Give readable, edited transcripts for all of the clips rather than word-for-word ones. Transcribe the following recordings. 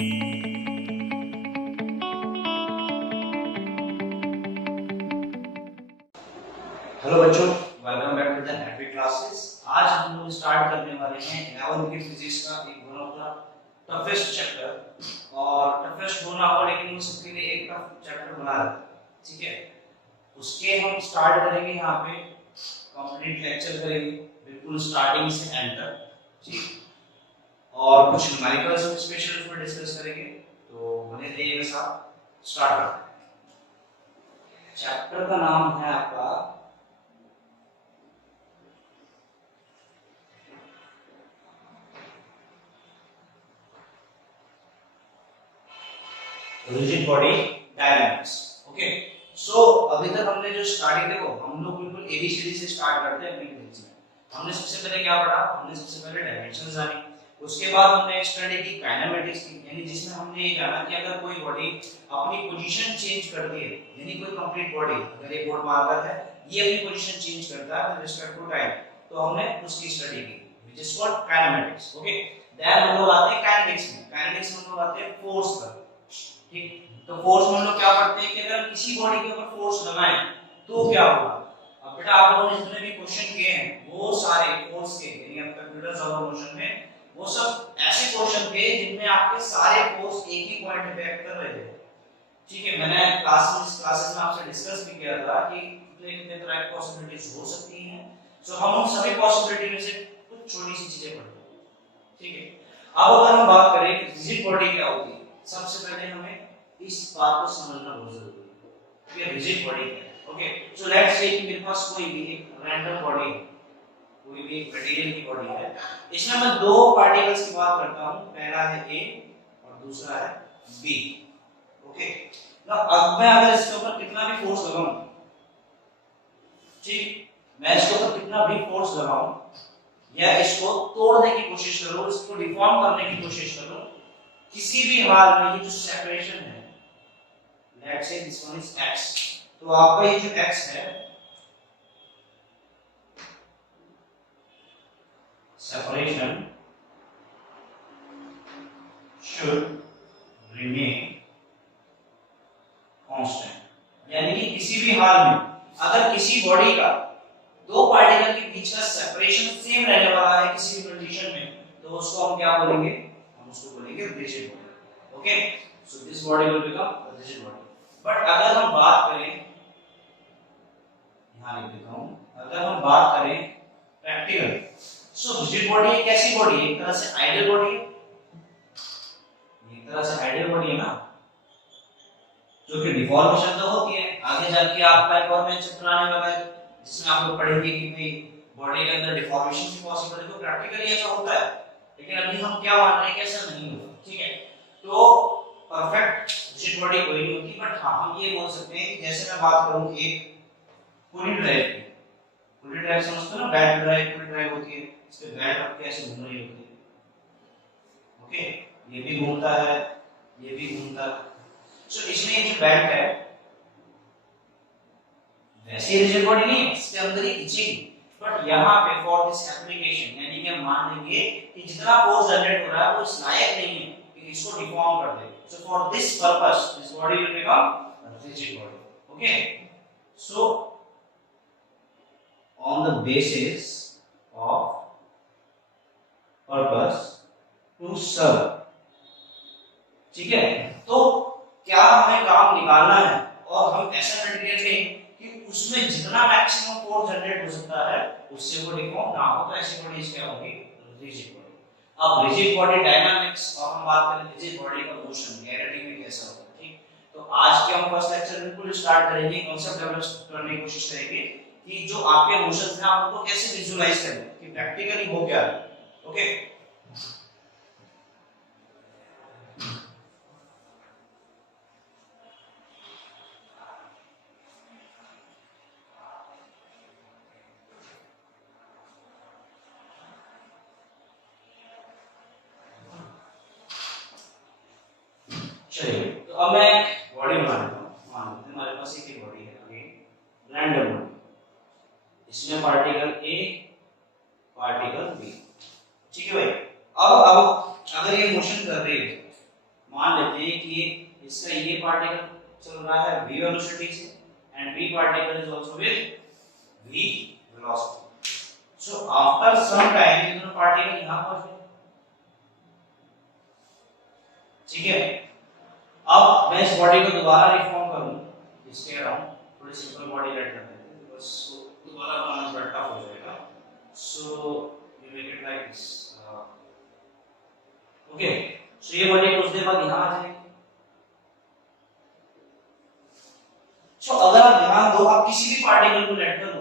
Hello बच्चों, welcome back to the happy classes. आज हम लोग स्टार्ट करने वाले हैं 11th की फिजिक्स का एक one of the toughest chapter. और टफेस्ट होना हो लेकिन वो सबके लिए एक टफ चैप्टर बना रहा है, ठीक है। उसके हम स्टार्ट करेंगे, यहाँ पे कंप्लीट लेक्चर करेंगे बिल्कुल स्टार्टिंग से एंड तक, ठीक। और कुछ न्यूमेरिकल्स स्पेशल उसमें डिस्कस करेंगे, तो बने रहिएगा साथ। स्टार्ट करते हैं। चैप्टर का नाम है आपका रिजिड बॉडी डायनामिक्स। ओके, सो अभी तक हमने जो स्टार्टिंग, देखो हम लोग बिल्कुल एबीसीडी से स्टार्ट करते हैं अपनी फिजिक्स में। हमने सबसे पहले क्या पढ़ा? हमने सबसे पहले डायमेंशंस जानी, उसके बाद हमने स्टडी की काइनेमेटिक्स की, यानी जिसमें हमने ये जाना कि अगर कोई बॉडी अपनी पोजीशन चेंज करती है, यानी कोई कंप्लीट बॉडी अगर एक बोर्ड मार्कर है, ये अपनी पोजीशन चेंज करता है विद रिस्पेक्ट टू टाइम, तो हमने उसकी स्टडी की, which is called kinematics. Okay, then हम लोग आते हैं काइनेटिक्स में। काइनेटिक्स में हम लोग आते हैं फोर्स पर, ठीक। तो फोर्स में हम लोग क्या पढ़ते हैं कि अगर किसी बॉडी के ऊपर फोर्स लगाएं तो क्या होगा। अब बेटा आप लोगों ने जितने भी क्वेश्चन किए हैं वो सारे फोर्स के, यानी आप कंप्यूटर ऑफ मोशन में, वो सब ऐसे क्वेश्चन थे जिनमें आपके सारे फोर्स एक ही पॉइंट पे एक्ट कर रहे थे, ठीक है। मैंने क्लासेस में आपसे डिस्कस भी किया था कि कितने कितने तरह की पॉसिबिलिटीज हो सकती हैं। सो हम उन सभी पॉसिबिलिटी में से कुछ छोटी सी चीजें पढ़ते हैं, ठीक है। अब अगर हम बात करें कि रिजिड बॉडी क्या होती है, सबसे पहले हमें इस बात को समझना बहुत जरूरी है कि रिजिड बॉडी क्या है। ओके, सो लेट्स से कि मेरे पास कोई भी एक रैंडम बॉडी है, कोई भी एक मटेरियल की बॉडी है, इसमें मैं दो पार्टिकल्स की बात करता हूं, पहला है ए और दूसरा है बी। ओके, अब मैं अगर इसके ऊपर कितना भी फोर्स लगाऊं, ठीक, मैं इसके ऊपर कितना भी फोर्स लगाऊं या इसको तोड़ने की कोशिश करूं, इसको डिफॉर्म करने की कोशिश करूं, किसी भी हाल में ये जो सेपरेशन है, let's say this one is x, तो आपका ये जो x है, सेपरेशन शुड रिमेन कांस्टेंट। यानी कि किसी भी हाल में अगर किसी बॉडी का दो पार्टिकल के बीच का सेपरेशन सेम रहने वाला है किसी भी कंडीशन में, तो उसको हम क्या बोलेंगे? हम उसको बोलेंगे rigid body. Okay, so this body will become a rigid body. But अगर हम बात करें, यहां लिख देता हूं, अगर हम बात करें प्रैक्टिकल, सो रिजिड बॉडी एक कैसी बॉडी है? एक तरह से आइडियल बॉडी है, एक तरह से आइडियल बॉडी है ना, जो कि डिफॉर्मेशन तो होती है। आगे जाके आपका एक और में चैप्टर आने वाला है जिसमें आप लोग पढ़ेंगे कि भाई बॉडी के अंदर डिफॉर्मेशन भी पॉसिबल है, तो प्रैक्टिकली ऐसा होता है, लेकिन अभी हम क्या मान रहे हैं कि ऐसा नहीं होता, ठीक है। तो परफेक्ट रिजिड बॉडी कोई नहीं होती, बट हाँ हम ये बोल सकते हैं कि जैसे मैं बात करूं एक पुली ड्राइव की, पुली ड्राइव समझते हो ना, बेल्ट ड्राइव, पुली ड्राइव होती है, इस पे बेल्ट रख के ऐसे घूम रही होती है। ओके, ये भी घूमता है, ये भी घूमता है। सो इसमें ये जो बेल्ट है वैसे रिजिड बॉडी नहीं है, इसके अंदर ही खींचेगी, बट यहाँ पे फॉर दिस एप्लीकेशन, यानी कि हम मान लेंगे कि जितना फोर्स जनरेट हो रहा है वो इस लायक नहीं है कि इसको डिफॉर्म कर दे। So for this purpose this body will become rigid body. Okay, so on the basis of purpose to serve, ठीक है। तो क्या हमें काम निकालना है और हम ऐसा मटेरियल लें कि उसमें जितना मैक्सिमम फोर्स जनरेट हो सकता है उससे वो डिफॉर्म ना हो, तो ऐसी बॉडीज क्या होगी? Rigid body. अब रिजिड बॉडी डायनामिक्स, और हम बात करें रिजिड बॉडी का मोशन ग्रेविटी में कैसा होता है, ठीक। तो आज के हम फर्स्ट लेक्चर बिल्कुल स्टार्ट करेंगे, कांसेप्ट डेवलप करने की कोशिश करेंगे कि जो आपके मोशंस हैं आप उनको कैसे विजुअलाइज करें कि प्रैक्टिकली हो क्या है। ओके, चलिए तो अब मैं एक बॉडी बना लेता हूँ। मान लेते हैं हमारे पास एक बॉडी है, अगेन रैंडम बॉडी, इसमें पार्टिकल ए पार्टिकल बी, ठीक है भाई। अब अगर ये मोशन कर रही है, समझिए कि इसका ये पार्टिकल चल रहा है v वेलोसिटी से and b particle is also with v velocity. So after some time ये दोनों पार्टिकल यहां पहुंच गए, ठीक है। अब मैं इस बॉडी को दोबारा रिफॉर्म करूं इसके अराउंड, थोड़ी सिंपल बॉडी लेट कर देते हैं बस, दोबारा बनाना थोड़ा टफ हो जाएगा। So you make it like this, okay. सो ये बॉडी कुछ देर बाद यहां आ जाएगी। सो अगर आप ध्यान दो, आप किसी भी पार्टिकल को लेट कर लो,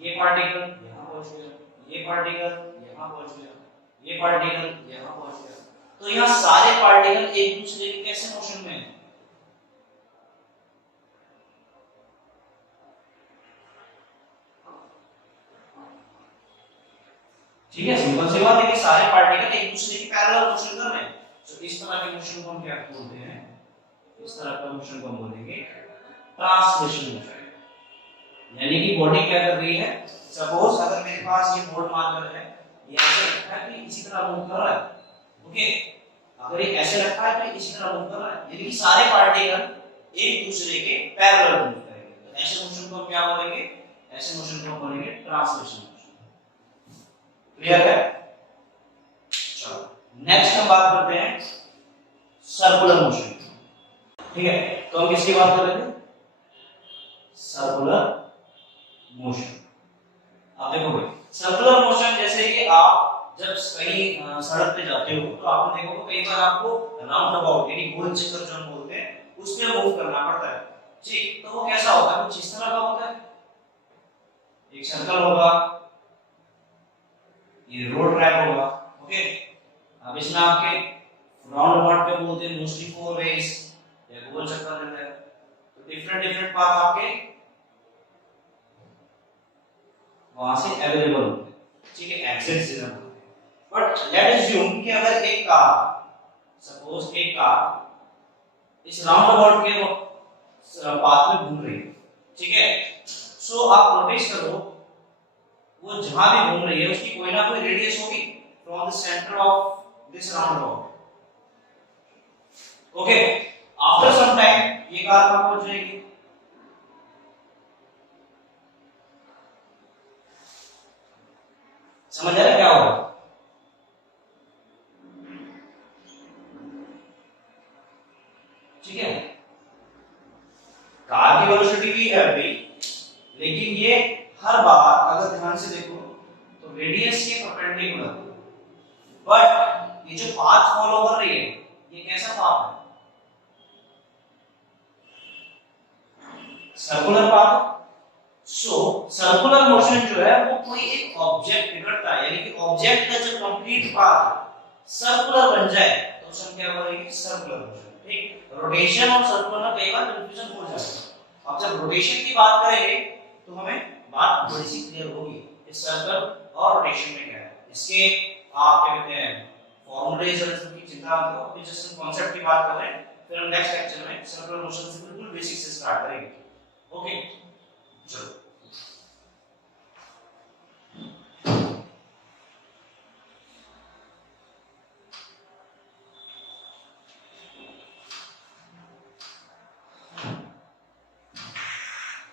ये पार्टिकल यहां पहुंच गया, ये पार्टिकल यहां पहुंच गया, ये पार्टिकल यहां पहुंच गया, तो यहां सारे पार्टिकल एक दूसरे के कैसे मोशन में हैं? ठीक है, सिंपल सी बात है कि सारे पार्टिकल एक दूसरे के पैरेलल मोशन कर रहे हैं। तो इस तरह के मोशन को हम क्या बोलते हैं? इस तरह का मोशन को हम बोलेंगे ट्रांसलेशन मोशन। यानी कि बॉडी क्या कर रही है, सपोज अगर मेरे पास ये बोर्ड मार्कर है, ये ऐसे रखा है कि इसी तरह मूव कर रहा है, ओके। अगर ये ऐसे रखा है तो इसी तरह मूव कर रहा है, यानी कि सारे पार्टिकल एक दूसरे के पैरेलल मूव करेंगे। तो ऐसे मोशन को हम क्या बोलेंगे? ऐसे मोशन को हम बोलेंगे ट्रांसलेशन। क्लियर है? चलो नेक्स्ट हम बात करते हैं सर्कुलर मोशन। ठीक है, तो हम किसकी बात कर रहे थे? Circular motion. अब देखो भाई, सर्कुलर मोशन जैसे कि आप जब कहीं सड़क पे जाते हो तो आपने देखो कई बार आपको राउंड अबाउट यानी गोल चक्कर जो हम बोलते हैं उसमें मूव करना पड़ता है। ठीक, तो वो कैसा होता है? कुछ इस तरह का होता है, एक सर्कल होगा, ये रोड ट्रैक होगा, ओके। अब इसमें आपके राउंड अबाउट पे बोलते हैं मोस्टली 4 वेज या गोल चक्कर देता है, तो डिफरेंट डिफरेंट पाथ आपके वहां से अवेलेबल होते हैं, ठीक है, एक्सेस से हम बोलते हैं। बट लेट अज्यूम कि अगर एक कार, सपोज एक कार इस राउंड अबाउट के पाथ में घूम रही है, ठीक है। सो आप नोटिस करो वो जहां भी घूम रही है उसकी कोई ना कोई रेडियस होगी from the centre of this roundabout, okay. After some time ये कार कहां पहुंच जाएगी? समझ आ रहा है क्या होगा? ठीक है, कार की वेलोसिटी भी है अभी, लेकिन ये हर बार अगर ध्यान से देखो तो रेडियस के परपेंडिकुलर, बट ये जो पाथ फॉलो कर रही है ये कैसा पाथ है? Circular path. So circular motion जो है वो कोई एक ऑब्जेक्ट पकड़ता है, यानी कि ऑब्जेक्ट का जो कंप्लीट पाथ सर्कुलर बन जाए तो उसे हम क्या बोलेंगे? Circular motion. ठीक, रोटेशन और सर्कुलर कई बार कंफ्यूजन हो जाता है। अब जब रोटेशन की बात करेंगे तो हमें बात थोड़ी सी क्लियर होगी इस सर्कल और रोटेशन में क्या है। इसके आप क्या कहते हैं फॉर्मूले की चिंता मत करो, अभी जस्ट कांसेप्ट की बात कर रहे हैं, फिर हम नेक्स्ट लेक्चर में सर्कुलर मोशन से बिल्कुल बेसिक से स्टार्ट करेंगे, ओके। चलो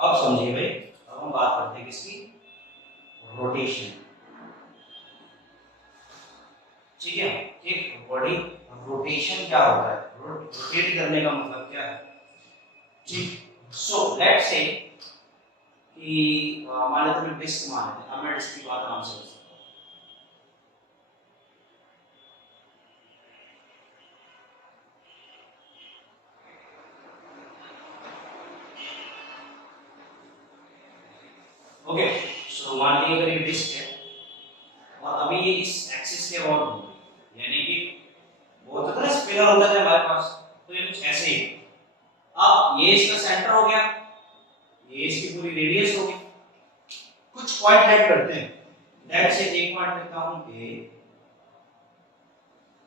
अब समझिए भाई, अब हम बात करते हैं किसकी? रोटेशन। ठीक है, एक बॉडी रोटेशन क्या होता है, रोटेट करने का मतलब क्या है? ठीक, सो लेट्स से कि मान लेते हैं डिस्क मान लेते हैं, अब मैं डिस्क की बात आराम से ओके। सो मान लीजिए अगर ये डिस्क है और अभी ये इस एक्सिस के अबाउट घूम रही है, यानी कि बहुत होता है स्पिनर होता है हमारे पास, तो ये कुछ ऐसे ही। अब ये इसका सेंटर हो गया, ये इसकी पूरी रेडियस होगी, कुछ पॉइंट लेट करते हैं, लेट से एक पॉइंट लिखता हूं ए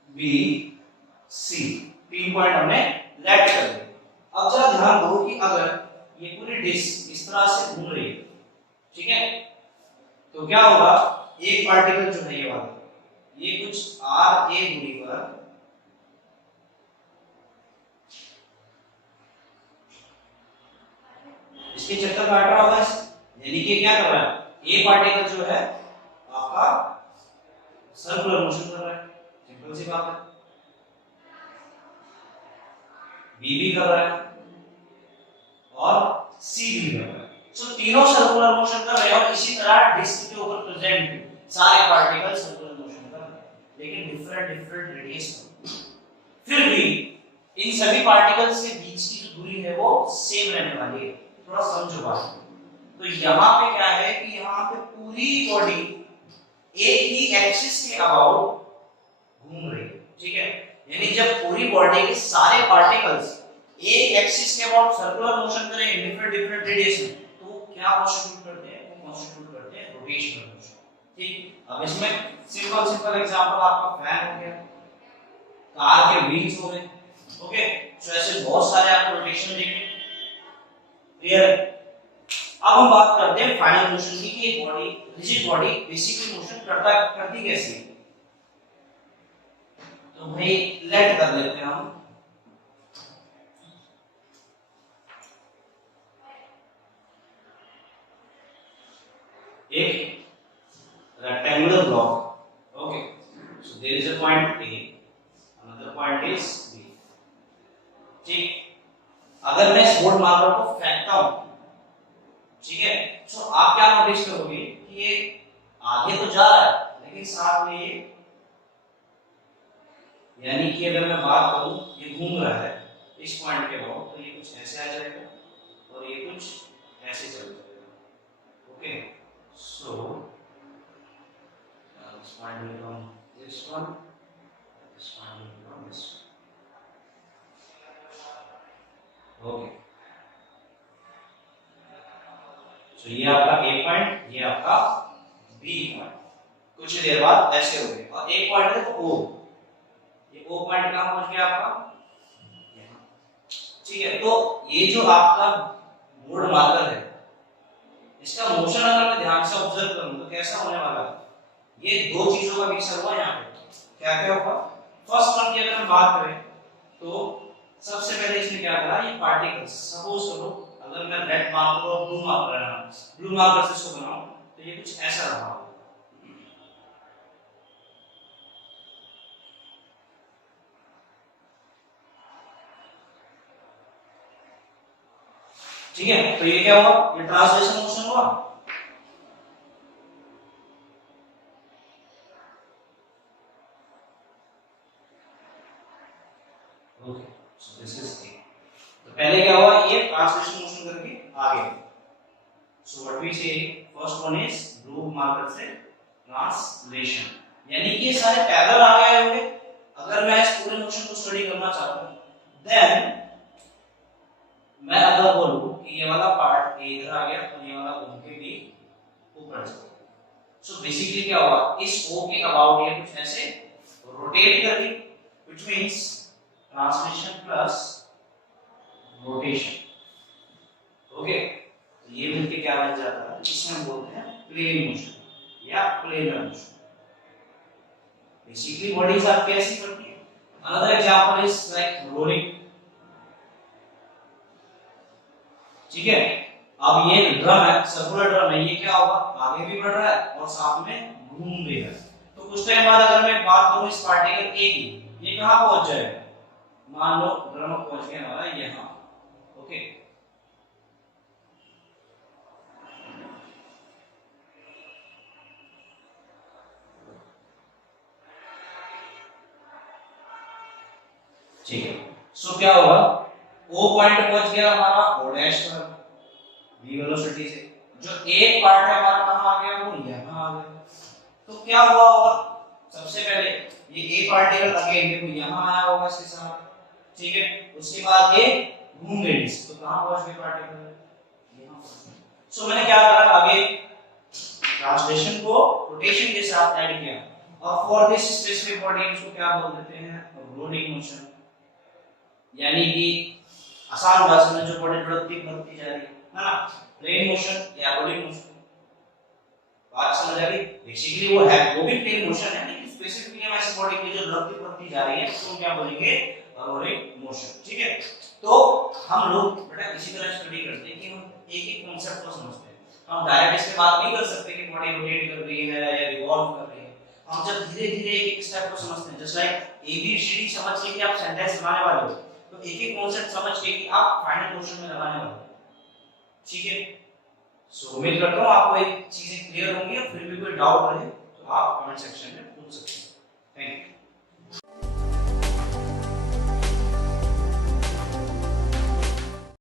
बी सी, 3 पॉइंट हमने लेट कर दिए। अब जरा ध्यान दो कि अगर ये पूरी डिस्क इस तरह से घूम रही है, ठीक है, तो क्या होगा? एक पार्टिकल जो है ये वाला, ये कुछ r a दूरी पर इसके चक्कर काट रहा होगा, यानी कि क्या कर रहा है, ए पार्टिकल जो है आपका सर्कुलर मोशन कर रहा है, सिंपल सी बात है। बी भी कर रहा है और सी भी कर रहा है। सो तीनों सर्कुलर मोशन कर रहे हैं और इसी तरह डिस्क के ऊपर प्रेजेंट सारे पार्टिकल सर्कुलर मोशन कर रहे हैं, लेकिन डिफरेंट डिफरेंट रेडियस पर। फिर भी इन सभी पार्टिकल्स के बीच की जो दूरी है वो सेम रहने वाली है, थोड़ा समझो बात। तो यहाँ पे क्या है कि यहाँ पे पूरी बॉडी एक ही एक्सिस के अबाउट घूम रही है, ठीक है। यानी जब पूरी बॉडी के सारे पार्टिकल्स एक एक्सिस के अबाउट सर्कुलर मोशन करेंगे डिफरेंट डिफरेंट रेडियस में, तो वो क्या कॉन्स्टिट्यूट करते हैं, वो कॉन्स्टिट्यूट करते हैं रोटेशनल मोशन, ठीक। अब इसमें सिंपल सिंपल एग्जांपल आपका फैन हो गया, कार के व्हील्स हो गए, ओके। सो ऐसे बहुत सारे आपको रोटेशन देखेंगे, क्लियर है। अब हम बात करते हैं फाइनल मोशन की कि body, rigid body basically motion करती कैसे है। तो भाई लेट कर लेते हैं हम, एक rectangular block, okay, so there is a point A, another point is B, ठीक। अगर मैं इस बोर्ड मार्कर को फेंकता हूं, ठीक है, सो आप क्या नोटिस करोगे कि ये आगे तो जा रहा है लेकिन साथ में ये, यानी कि अगर मैं बात करूं ये घूम रहा है इस पॉइंट के अबाउट, तो ये कुछ ऐसे आ जाएगा और ये कुछ ऐसे चल जाएगा, okay. So this point will become this one, this one will become this one, okay। so ये आपका A पॉइंट, ये आपका B पॉइंट, कुछ देर बाद ऐसे हो गए और एक पॉइंट है तो O, ये O पॉइंट कहां पहुंच गया आपका यहाँ, ठीक है। तो ये जो आपका बोर्ड मार्कर है, इसका मोशन अगर मैं ध्यान से ऑब्जर्व करूं तो कैसा होने वाला है, ये दो चीजों का मिक्सर हुआ यहाँ पे। क्या क्या होगा, फर्स्ट वन की अगर हम बात करें तो सबसे पहले इसने क्या करा, ये पार्टिकल्स, सपोज करो अगर मैं रेड मार्कर और ब्लू मार्कर से इसको बनाऊं तो ये कुछ ऐसा रहा होगा, ठीक है। तो ये क्या हुआ, ये ट्रांसलेशन मोशन हुआ, okay. So this is a, तो पहले क्या हुआ, ये ट्रांसलेशन मोशन करके आगे। सो व्हाट वी से, first one is blue marker से ट्रांसलेशन, यानी कि ये सारे पैरेलल आ गए होंगे। अगर मैं इस पूरे मोशन को स्टडी करना चाहता हूं, देन मैं अगर बोलूं कि ये वाला पार्ट ए इधर आ गया तो ये वाला घूम के भी ऊपर चला गया। सो बेसिकली क्या हुआ, इस O के अबाउट ये कुछ ऐसे रोटेट कर दी, which means translation plus rotation, okay. तो ये मिलके क्या बन जाता है, इसमें हम बोलते हैं प्लेन मोशन या प्लेनर मोशन। बेसिकली बॉडीज आपकी ऐसी बनती है। Another example is like rolling, ठीक है। अब ये ड्रम है, सर्कुलर ड्रम है, ये क्या होगा, आगे भी बढ़ रहा है और साथ में घूम भी रहा है। तो कुछ टाइम बाद अगर मैं बात करूं इस पार्टिकल ए की, ये कहां पहुंच जाएगा, मान लो ड्रम पहुंच गया हमारा यहां, ओके। ठीक है। सो क्या होगा, O पॉइंट पहुंच गया हमारा O डैश पर v वेलोसिटी से, जो एक पार्ट है हमारा कहां आ गया, वो यहां आ गया। तो क्या हुआ होगा, सबसे पहले ये A पार्टिकल अगेन देखो यहां आया होगा इसके साथ, ठीक है। उसके बाद ये घूम गई, तो कहां पहुंच गई पार्टिकल, यहां पहुंच गई। सो मैंने क्या करा, आगे ट्रांसलेशन को रोटेशन के साथ ऐड किया, और फॉर दिस स्पेसिफिक बॉडी इसको क्या बोल देते हैं, रोलिंग मोशन। यानी कि आसान भाषा में जो बॉडी बढ़ती जा रही है ना, प्लेन मोशन या रोलिंग मोशन, बात समझ आ गई। बेसिकली वो है, वो भी प्लेन मोशन है, लेकिन स्पेसिफिकली हम ऐसी बॉडी की जो बढ़ती जा रही है उसको क्या बोलेंगे, रोलिंग मोशन, ठीक है। तो हम लोग बेटा इसी तरह स्टडी करते हैं कि हम एक एक कॉन्सेप्ट को समझते हैं। हम डायरेक्ट इस पे बात नहीं कर सकते कि बॉडी रोटेट कर रही है या रिवॉल्व कर रही है। हम जब धीरे धीरे एक एक स्टेप को समझते हैं, जस्ट लाइक ABCD समझ के कि आप सेंटेंस बनाने वाले हो, तो एक एक कॉन्सेप्ट समझ के कि आप फाइनल क्वेश्चन में लगाने वाले हो। ठीक है, सो उम्मीद करता हूँ आपको एक चीजें क्लियर होंगी, और फिर भी कोई डाउट रहे तो आप कमेंट सेक्शन में पूछ सकते हैं। Thank you.